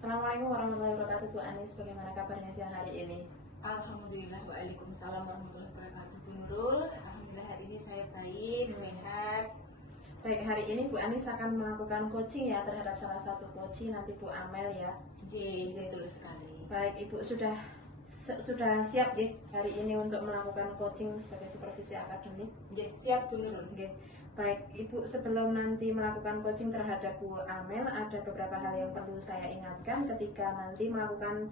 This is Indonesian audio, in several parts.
Assalamualaikum warahmatullahi wabarakatuh, Bu Anis. Bagaimana kabarnya siang hari ini? Alhamdulillah, waalaikumsalam warahmatullahi wabarakatuh. Bu Nurul, alhamdulillah hari ini saya baik, sehat. Baik, hari ini Bu Anis akan melakukan coaching ya terhadap salah satu coach nanti Bu Amel ya. Betul sekali. Baik, Ibu sudah siap ya hari ini untuk melakukan coaching sebagai supervisi akademik? Siap Bu Nurul. Baik, Ibu, sebelum nanti melakukan coaching terhadap Bu Amel, ada beberapa hal yang perlu saya ingatkan ketika nanti melakukan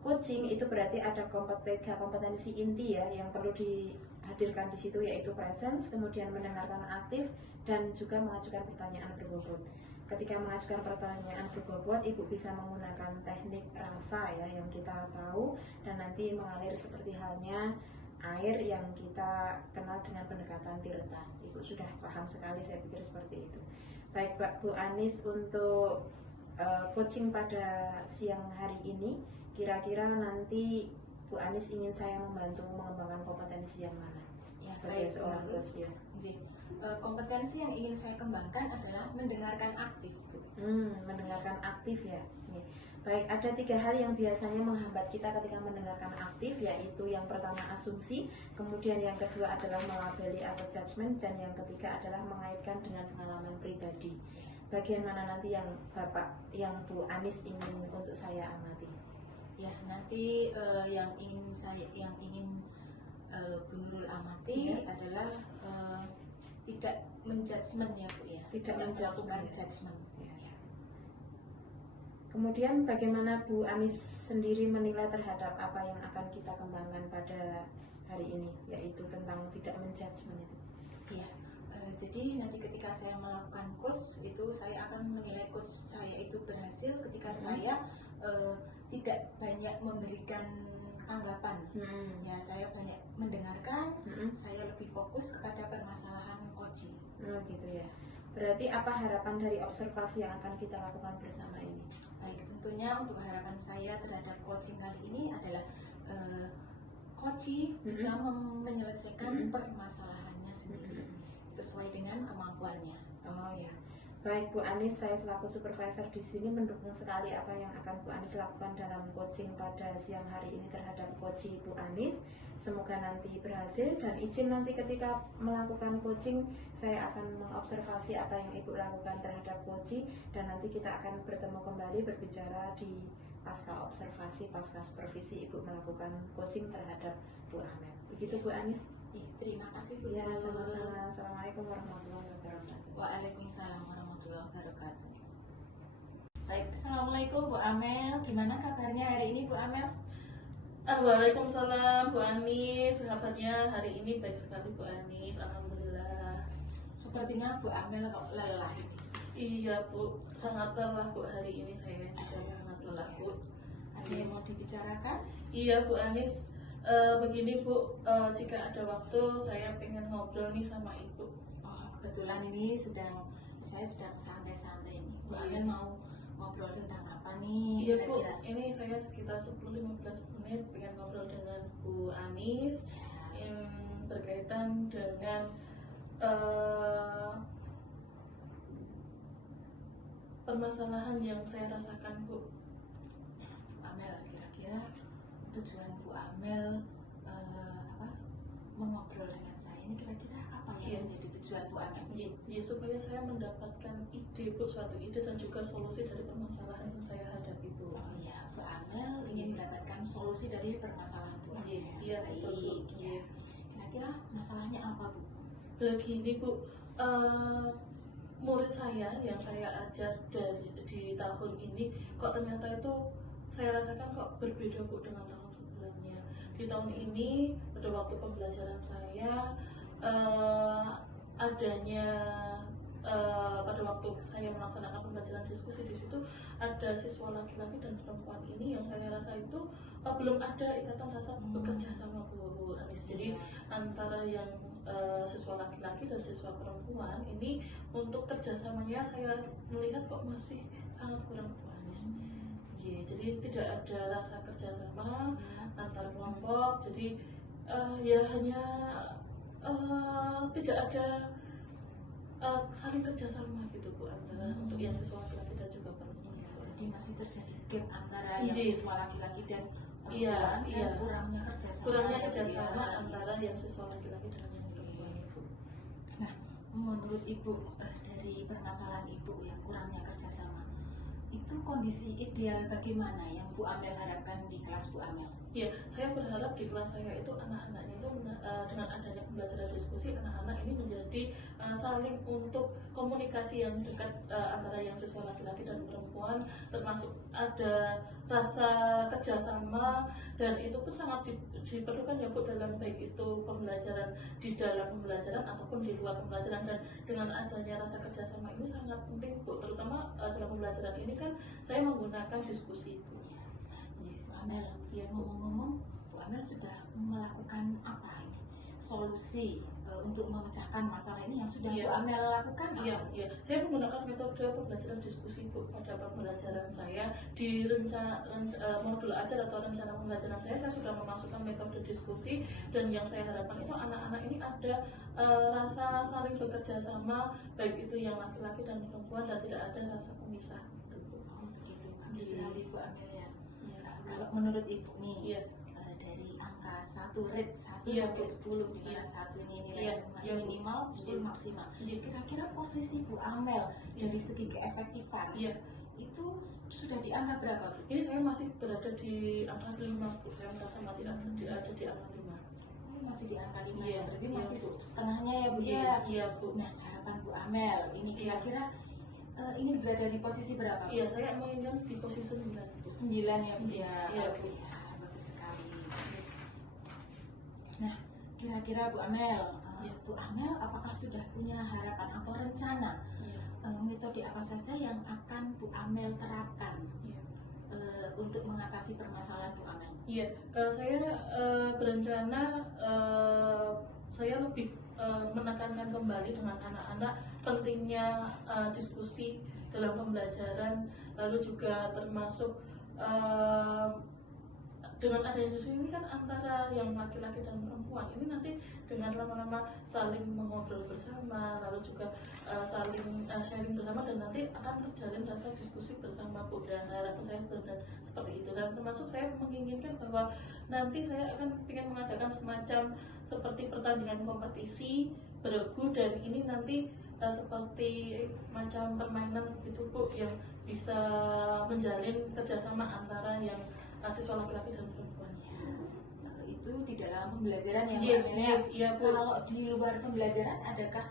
coaching. Itu berarti ada kompetensi inti ya yang perlu dihadirkan di situ, yaitu presence, kemudian mendengarkan aktif, dan juga mengajukan pertanyaan berbobot. Ketika mengajukan pertanyaan berbobot, Ibu bisa menggunakan teknik rasa ya yang kita tahu, dan nanti mengalir seperti halnya air yang kita kenal dengan pendekatan Tirta. Ibu sudah paham sekali, saya pikir seperti itu. Baik, Bu Anis, untuk coaching pada siang hari ini, kira-kira nanti Bu Anis ingin saya membantu mengembangkan kompetensi yang mana? Ya, Sebagai baik, seorang coach ya. Kompetensi yang ingin saya kembangkan adalah mendengarkan aktif, Bu. Mendengarkan aktif ya. Baik, ada 3 hal yang biasanya menghambat kita ketika mendengarkan aktif, yaitu yang pertama asumsi, kemudian yang kedua adalah melabeli atau judgment, dan yang ketiga adalah mengaitkan dengan pengalaman pribadi. Bagian mana nanti yang Bu Anis ingin untuk saya amati? Ya, nanti yang ingin Bu Nurul amati adalah tidak menjudgment ya Bu ya. Tidak melakukan menjudgment. judgment. Kemudian bagaimana Bu Anis sendiri menilai terhadap apa yang akan kita kembangkan pada hari ini, yaitu tentang tidak menjudgment itu? Iya, jadi nanti ketika saya melakukan coach itu saya akan menilai coach saya itu berhasil ketika saya tidak banyak memberikan tanggapan. Ya, saya banyak mendengarkan, saya lebih fokus kepada permasalahan coaching. Oh gitu ya. Berarti apa harapan dari observasi yang akan kita lakukan bersama ini? Baik, tentunya untuk harapan saya terhadap coaching kali ini adalah coaching bisa menyelesaikan permasalahannya sendiri sesuai dengan kemampuannya. Oh ya. Baik Bu Anis, saya selaku supervisor di sini mendukung sekali apa yang akan Bu Anis lakukan dalam coaching pada siang hari ini terhadap coaching Bu Anis. Semoga nanti berhasil, dan izin nanti ketika melakukan coaching saya akan mengobservasi apa yang Ibu lakukan terhadap coaching, dan nanti kita akan bertemu kembali berbicara di pasca observasi, pasca supervisi Ibu melakukan coaching terhadap Bu Amel. Begitu Bu Anis? Terima kasih Bu. Ya, sama-sama. Assalamualaikum warahmatullahi wabarakatuh. Waalaikumsalam warahmatullahi wabarakatuh. Baik, Assalamualaikum Bu Amel. Gimana kabarnya hari ini Bu Amel? Waalaikumsalam Bu Anis, sahabatnya hari ini baik sekali Bu Anis, alhamdulillah. Sepertinya Bu Amel kok lelah. Iya Bu, sangat lelah Bu hari ini, saya juga sangat lelah Bu. Ada yang mau dibicarakan? Iya Bu Anis, begini Bu, jika ada waktu saya pengen ngobrol nih sama Ibu. Oh, kebetulan ini saya sedang santai-santai nih. Bu Amel mau ngobrol tentang apa nih? Iya Bu, ini saya sekitar 10-15 menit pengen ngobrol dengan Bu Anis yang berkaitan dengan permasalahan yang saya rasakan Bu. Bu Amel, kira-kira tujuan Bu Amel mengobrol dengan saya ini kira-kira apa yang menjadi tujuan Bu Amel? Ya, supaya saya mendapatkan ide Bu, suatu ide dan juga solusi dari permasalahan yang saya hadapi Bu. Oh iya, Bu Amel ingin mendapatkan solusi dari permasalahan Bu Amel. Iya, betul Bu. Kira-kira masalahnya apa Bu? Begini Bu, murid saya yang saya ajar di tahun ini kok ternyata itu saya rasakan kok berbeda Bu dengan tahun sebelumnya. Di tahun ini pada waktu pembelajaran saya pada waktu saya melaksanakan pembelajaran diskusi di situ ada siswa laki-laki dan perempuan ini yang saya rasa itu belum ada ikatan rasa bekerja sama Bu Anis. Jadi antara yang siswa laki-laki dan siswa perempuan ini untuk kerjasamanya saya melihat kok masih sangat kurang Bu Anis. Jadi tidak ada rasa kerjasama antar kelompok. Jadi ya hanya tidak ada saling kerjasama gitu Bu antara untuk yang siswa laki-laki dan juga perempuan. jadi masih terjadi gap antara yang Iya. siswa laki-laki dan Iya, perempuan iya. dan kurangnya kerjasama. Kurangnya ya, Bu, kerjasama ya. antara yang siswa laki-laki dan yang perempuan. Nah, menurut Ibu dari permasalahan Ibu yang kurangnya kerjasama, itu kondisi ideal bagaimana yang Bu Amel harapkan di kelas Bu Amel? Ya, saya berharap di kelas saya itu anak-anaknya itu dengan adanya pembelajaran diskusi, anak-anak ini menjadi saling untuk komunikasi yang dekat antara yang siswa laki-laki dan perempuan, termasuk ada rasa kerjasama, dan itu pun sangat diperlukan ya Bu dalam baik itu pembelajaran di dalam pembelajaran ataupun di luar pembelajaran. Dan dengan adanya rasa kerjasama ini sangat penting Bu, terutama dalam pembelajaran ini kan saya menggunakan diskusi Bu. Bu Amel, ya ngomong-ngomong, Bu Amel sudah melakukan apa ini? Solusi untuk memecahkan masalah ini yang sudah Iya. Bu Amel lakukan apa? Iya, iya. Saya menggunakan metode pembelajaran diskusi Bu pada pembelajaran saya di modul ajar atau rencana pembelajaran saya sudah memasukkan metode diskusi, dan yang saya harapkan itu anak-anak ini ada rasa saling bekerja sama, baik itu yang laki-laki dan perempuan, dan tidak ada rasa pemisah. Gitu. Oh, begitu. Bagus Iya. sekali Bu Amel ya. Iya. Kalau menurut Ibu nih, Iya. dari angka 1 rate 1 Iya, sampai Bu. 10 di mana Iya. 1 ini Iya, nilai iya, Bu. minimal, 10 Iya. maksimal. Iya. Kira-kira posisi Bu Amel Iya. dari segi keefektifan Iya. itu sudah di angka berapa Bu? Ini saya masih berada di angka 5 Bu. Saya merasa masih ada di angka 5. Oh, masih di angka 5 Iya, ya, berarti iya, masih Bu. setengahnya ya Bu Iya, ya. iya Bu. Nah, harapan Bu Amel ini Iya. kira-kira ingin berada di posisi berapa Bu? Iya, saya menginginkan di posisi 9. 9 ya Bu ya. Iya, Oke, Bu. ya, bagus sekali. Nah, kira-kira Bu Amel, Iya. Bu Amel apakah sudah punya harapan atau rencana Iya. metode apa saja yang akan Bu Amel terapkan Iya. untuk mengatasi permasalahan Bu Amel? Iya, saya berencana saya lebih menekankan kembali dengan anak-anak pentingnya diskusi dalam pembelajaran, lalu juga termasuk dengan adanya diskusi ini kan antara yang laki-laki dan perempuan ini nanti dengan lama-lama saling mengobrol bersama, lalu juga saling sharing bersama, dan nanti akan terjalin rasa diskusi bersama Bu. Dan harapan saya sudah seperti itu, dan termasuk saya menginginkan bahwa nanti saya akan ingin mengadakan semacam seperti pertandingan kompetisi beregu, dan ini nanti seperti macam permainan gitu Bu, yang bisa menjalin kerjasama antara yang siswa laki-laki dan perempuan. Itu di dalam pembelajaran ya Bu Iya, Amel iya, ya. iya, Bu. Kalau di luar pembelajaran adakah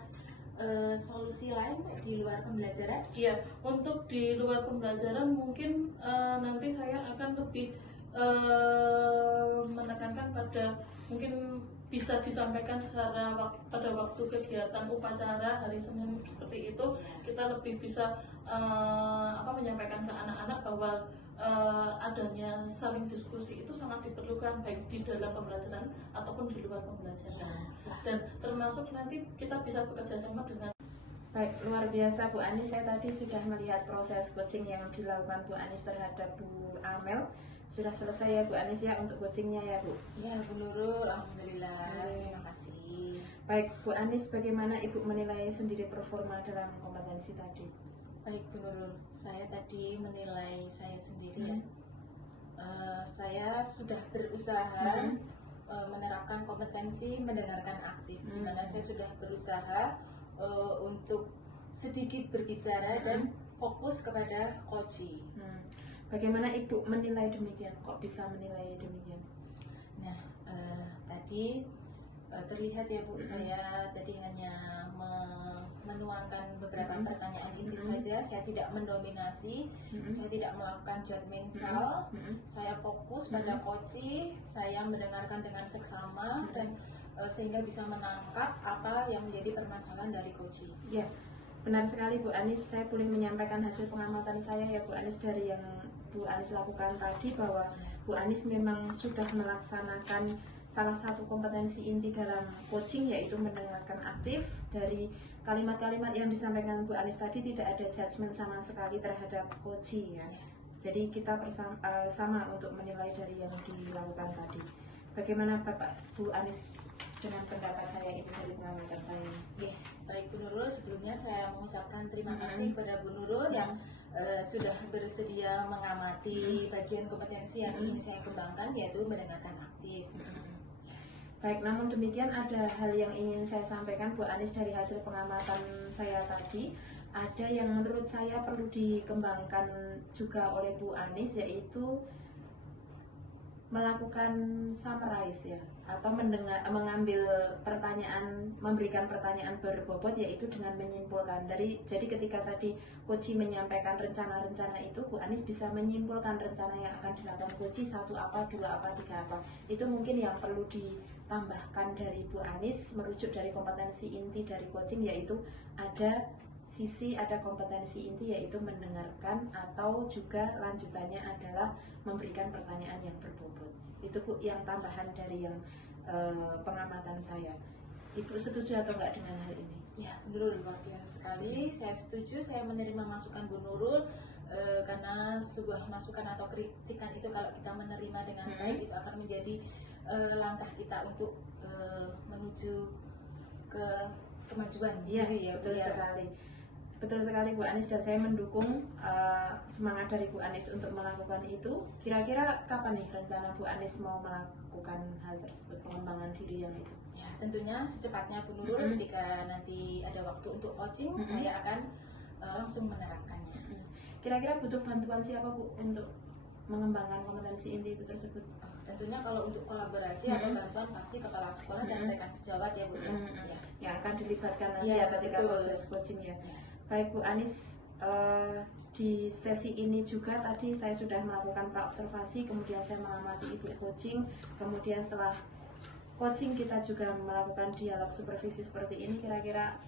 solusi lain Bu, di luar pembelajaran? Iya, untuk di luar pembelajaran mungkin nanti saya akan lebih menekankan pada mungkin bisa disampaikan pada waktu kegiatan upacara hari Senin seperti itu, kita lebih bisa menyampaikan ke anak-anak bahwa adanya saling diskusi itu sangat diperlukan baik di dalam pembelajaran ataupun di luar pembelajaran, dan termasuk nanti kita bisa bekerja sama dengan. Baik, luar biasa Bu Anis. Saya tadi sudah melihat proses coaching yang dilakukan Bu Anis terhadap Bu Amel. Sudah selesai ya Bu Anis ya untuk coachingnya ya Bu? Ya Bu Nurul, alhamdulillah. Iya. Terima kasih. Baik Bu Anis, bagaimana Ibu menilai sendiri performa dalam kompetensi tadi? Baik Bu Nurul, saya tadi menilai saya sendiri ya. Saya sudah berusaha menerapkan kompetensi mendengarkan aktif, di mana saya sudah berusaha untuk sedikit berbicara dan fokus kepada coaching. Bagaimana Ibu menilai demikian? Kok bisa menilai demikian? Nah, tadi terlihat ya Bu, saya tadi hanya menuangkan beberapa pertanyaan inti saja. Saya tidak mendominasi, saya tidak melakukan judgmental. Saya fokus pada coaching, saya mendengarkan dengan seksama dan sehingga bisa menangkap apa yang menjadi permasalahan dari coaching. Ya, benar sekali Bu Anis. Saya boleh menyampaikan hasil pengamatan saya ya Bu Anis dari yang Bu Anis lakukan tadi, bahwa Bu Anis memang sudah melaksanakan salah satu kompetensi inti dalam coaching, yaitu mendengarkan aktif. Dari kalimat-kalimat yang disampaikan Bu Anis tadi tidak ada judgement sama sekali terhadap coaching ya. Jadi kita sama untuk menilai dari yang dilakukan tadi. Bagaimana Bapak Bu Anis dengan pendapat saya ini dari pengamatan saya. Ya, baik Bu Nurul, sebelumnya saya mengucapkan terima kasih kepada Bu Nurul yang sudah bersedia mengamati bagian kompetensi yang ingin saya kembangkan, yaitu mendengarkan aktif. Baik, namun demikian ada hal yang ingin saya sampaikan Bu Anis dari hasil pengamatan saya tadi. Ada yang menurut saya perlu dikembangkan juga oleh Bu Anis, yaitu melakukan summarize ya, atau mengambil pertanyaan, memberikan pertanyaan berbobot, yaitu dengan menyimpulkan jadi ketika tadi Coach menyampaikan rencana-rencana itu, Bu Anis bisa menyimpulkan rencana yang akan dilakukan Coach, 1 apa, 2 apa, 3 apa. Itu mungkin yang perlu ditambahkan dari Bu Anis, merujuk dari kompetensi inti dari coaching, yaitu ada kompetensi inti, yaitu mendengarkan, atau juga lanjutannya adalah memberikan pertanyaan yang berbobot. Itu Bu yang tambahan dari yang pengamatan saya. Ibu setuju atau enggak dengan hal ini? Ya, Bu Nurul, luar biasa sekali. Saya setuju, saya menerima masukan Bu Nurul, karena sebuah masukan atau kritikan itu kalau kita menerima dengan baik, itu akan menjadi langkah kita untuk menuju ke kemajuan diri, ya, betul sekali. Betul sekali Bu Anis, dan saya mendukung semangat dari Bu Anis untuk melakukan itu. Kira-kira kapan nih rencana Bu Anis mau melakukan hal tersebut, pengembangan diri yang itu? Ya, tentunya secepatnya Bu Nurul, ketika nanti ada waktu untuk coaching, saya akan langsung menerapkannya. Kira-kira butuh bantuan siapa Bu untuk mengembangkan kompetensi inti itu tersebut? Tentunya kalau untuk kolaborasi atau bantuan pasti kepala sekolah dan rekan sejawat ya Bu. Ya. Yang akan dilibatkan nanti ya ketika proses coaching ya. Baik Bu Anis, di sesi ini juga tadi saya sudah melakukan praobservasi, kemudian saya mengamati Ibu coaching, kemudian setelah coaching kita juga melakukan dialog supervisi seperti ini. Kira-kira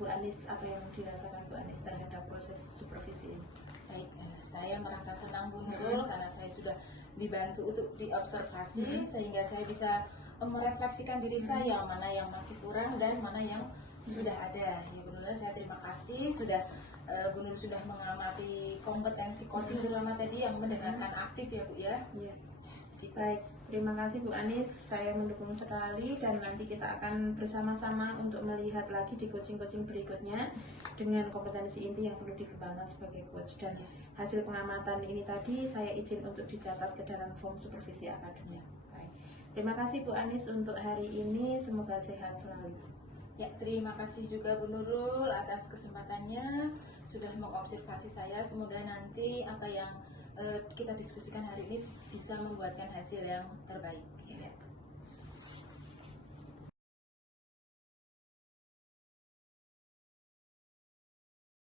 Bu Anis, apa yang dirasakan Bu Anis terhadap proses supervisi ini? Baik, saya merasa senang Bu Nurul karena saya sudah dibantu untuk diobservasi, sehingga saya bisa merefleksikan diri saya, mana yang masih kurang dan mana yang sudah ada. Ya Bu Nurul, saya terima kasih sudah Bu Nurul sudah mengamati kompetensi coaching terutama tadi yang mendengarkan aktif ya Bu ya. Iya. Baik, terima kasih Bu Anis, saya mendukung sekali, dan nanti kita akan bersama-sama untuk melihat lagi di coaching-coaching berikutnya dengan kompetensi inti yang perlu dikembangkan sebagai coach. Dan hasil pengamatan ini tadi saya izin untuk dicatat ke dalam form supervisi akademia. Baik. Terima kasih Bu Anis untuk hari ini, semoga sehat selalu. Ya, terima kasih juga Bu Nurul atas kesempatannya sudah mengobservasi saya. Semoga nanti apa yang kita diskusikan hari ini bisa membuatkan hasil yang terbaik.